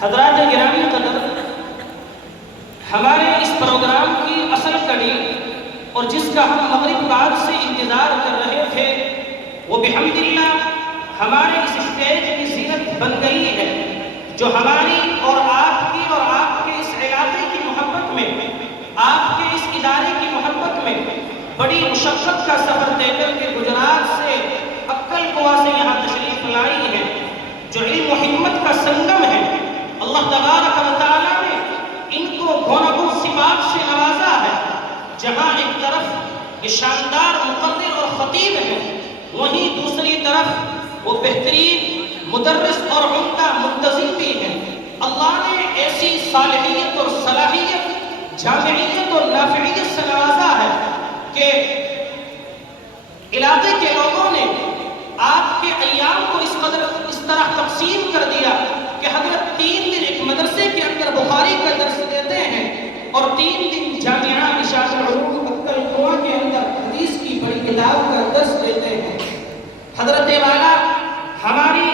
حضرات گرامی قدر، ہمارے اس پروگرام کی اصل کڑی اور جس کا ہم مغرب بعد سے انتظار کر رہے تھے وہ بحمدللہ ہمارے اس اسٹیج کی زینت بن گئی ہے، جو ہماری اور آپ کی اور آپ کے اس علاقے کی محبت میں، آپ کے اس ادارے کی محبت میں بڑی مشقت کا سفر طے کر کے گجرات سے عقل قوا سے یہاں تشریف لائی ہے، جو علم و حکمت کا سنگم ہے۔ اللہ تبارک و تعالیٰ نے ان کو گوناگون صفات سے نوازا ہے، جہاں ایک طرف یہ شاندار مقرر اور خطیب ہے، وہیں دوسری طرف وہ بہترین مدرس اور عمدہ منتظم بھی ہیں۔ اللہ نے ایسی صالحیت اور صلاحیت، جامعیت اور نافعیت سے نوازا ہے کہ علاقے کے لوگوں نے آپ کے ایام کو اس طرح تقسیم کر دیا کہ حضرت 3 دن ایک مدرسے کے اندر بخاری کا درس دیتے ہیں اور 3 دن جامعہ نشاط العلوم عقل قوا کے اندر حدیث کی بڑی کتاب کا درس دیتے ہیں۔ حضرت والا ہماری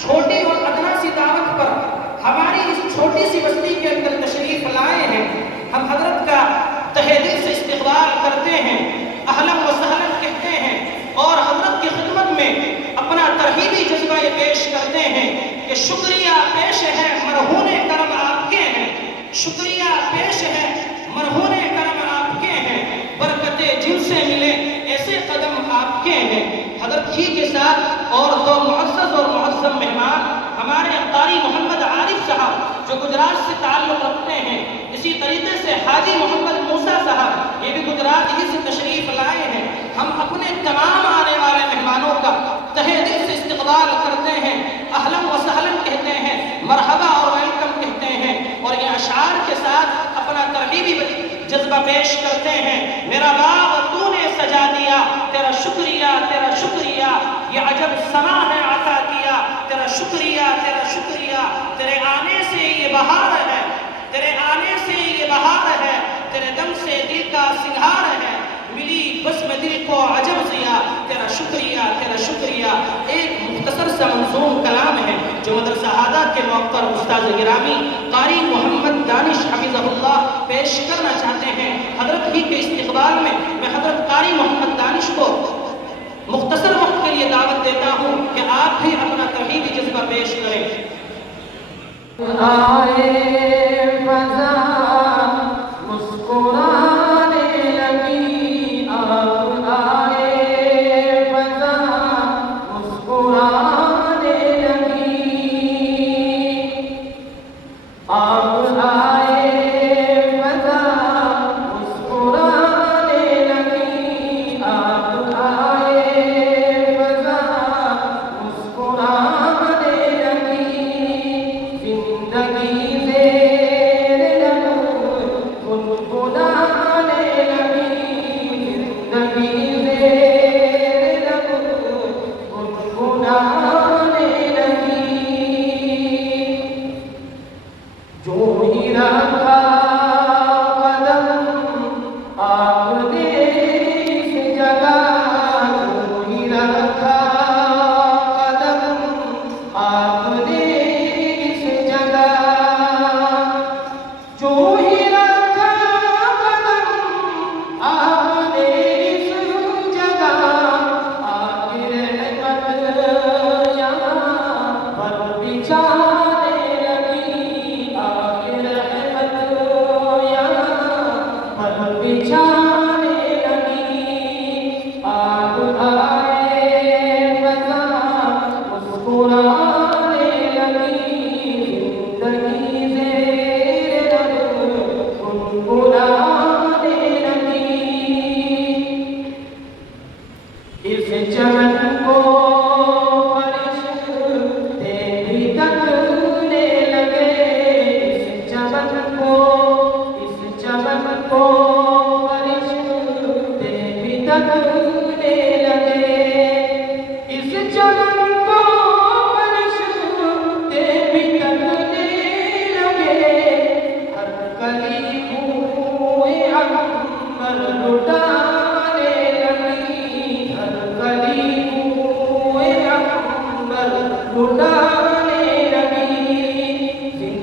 چھوٹی اور ادنا سی دعوت پر ہماری اس چھوٹی سی بستی کے اندر تشریف لائے ہیں، ہم حضرت کا تہہ دل سے استقبال کرتے ہیں، اہلا و سہلا کہتے ہیں اور حضرت کی خدمت میں اپنا ترغیبی جذبہ یہ پیش کرتے ہیں کہ شکریہ پیش ہے مرہون کرم آپ کے ہیں، شکریہ پیش ہے مرہون کرم آپ کے ہیں، برکتیں جن سے ملے ایسے قدم آپ کے ہیں۔ حضرت ہی کے ساتھ اور دو معزز اور معظم مہمان ہمارے قاری محمد عارف صاحب جو گجرات سے تعلق رکھتے ہیں، اسی طریقے سے حاجی محمد موسیٰ صاحب یہ بھی گجرات ہی سے تشریف لائے ہیں۔ ہم اپنے تمام آنے والے مہمانوں کا تہہ دل سے استقبال کرتے ہیں، اہلا و سہلا کہتے ہیں، مرحبا اور ویلکم کہتے ہیں اور یہ اشعار کے ساتھ اپنا ترغیبی جذبہ پیش کرتے ہیں۔ میرا باغ تو نے سجا دیا، تیرا شکریہ تیرا شکریہ، یہ عجب سما ہے عطا کیا، تیرا شکریہ تیرا شکریہ، تیرے آنے سے یہ بہار ہے، تیرے آنے سے یہ بہار ہے، تیرے دم سے دل کا سنگھار ہے، ملی بس میں دل کو عجب ضیا، تیرا شکریہ تیرا شکریہ۔ ایک مختصر سا منظوم کلام ہے جو مدرسہ ہادہ کے موقع پر استاد گرامی قاری محمد دانش حفظہ اللہ پیش کرنا چاہتے ہیں۔ حضرت ہی کے استقبال میں حضرت قاری محمد دانش کو مختصر وقت کے لیے دعوت دیتا ہوں کہ آپ بھی اپنا ترغیبی جذبہ پیش کریں۔ آئے فضا مسکرانے لگی، آپ آئے فضا مسکرانے لگی، آپ آئے فضا مسکرانے لگی، آپ آئے فضا مسکرانے لگی، زندگی زیر لب گنگنانے لگی، زندگی زیر لب گنگنانے لگی، جو ہی رکھا قدم آپ نے اس جگہ، جو ہی رکھا قدم آپ نے اس جگہ، جو ہی رکھا قدم آپ نے اس جگہ، آپ کی رحمت یہاں پر بچھانے لگی، آپ کی رحمت یہاں پر بچھانے لگی، آپ آئے فضا مسکرانے لگی، زندگی زیر لب گنگنانے لگی، اس چمن کو فرشتے بھی تکنے لگے، اس چمن کو فرشتے بھی تکنے لگے، اس چمن کو فرشتے بھی تکنے لگے، ہر کلی بوئے عنبر لٹانے لگی، ہر کلی بوئے عنبر لٹانے لگی،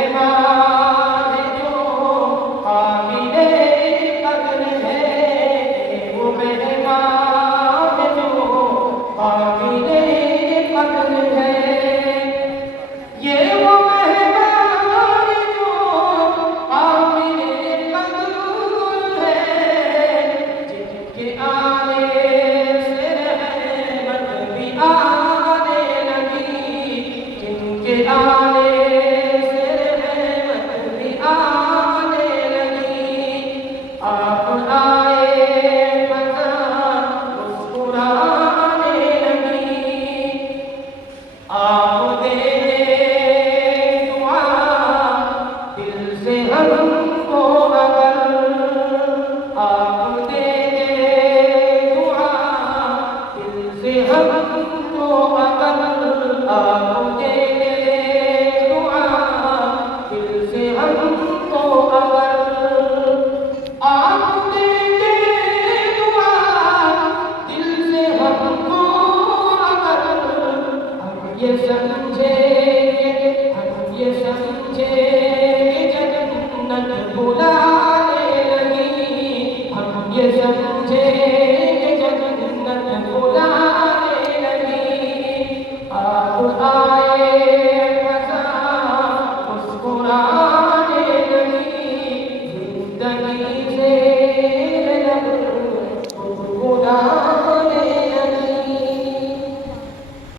مہمان جو قابل قدر ہے، وہ مہمان جو قابل قدر ہے، یہ وہ مہمان جو قابل قدر ہے، جن کے آنے سے رحمت بھی آنے لگی، جن کے آنے سے رحمت بھی آنے لگی، آپ آئے فضا مسکرانے لگی، آپ دے دے دعا دل سے ہم کو اگر، آپ دے دے دعا دل سے ہم کو اگر، آپ دے دے دعا دل سے ہم کو اگر، آپ دے دے دعا دل سے ہم کو اگر، ہم یہ سمجھے کہ جنت بلانے لگی، ہم یہ سمجھے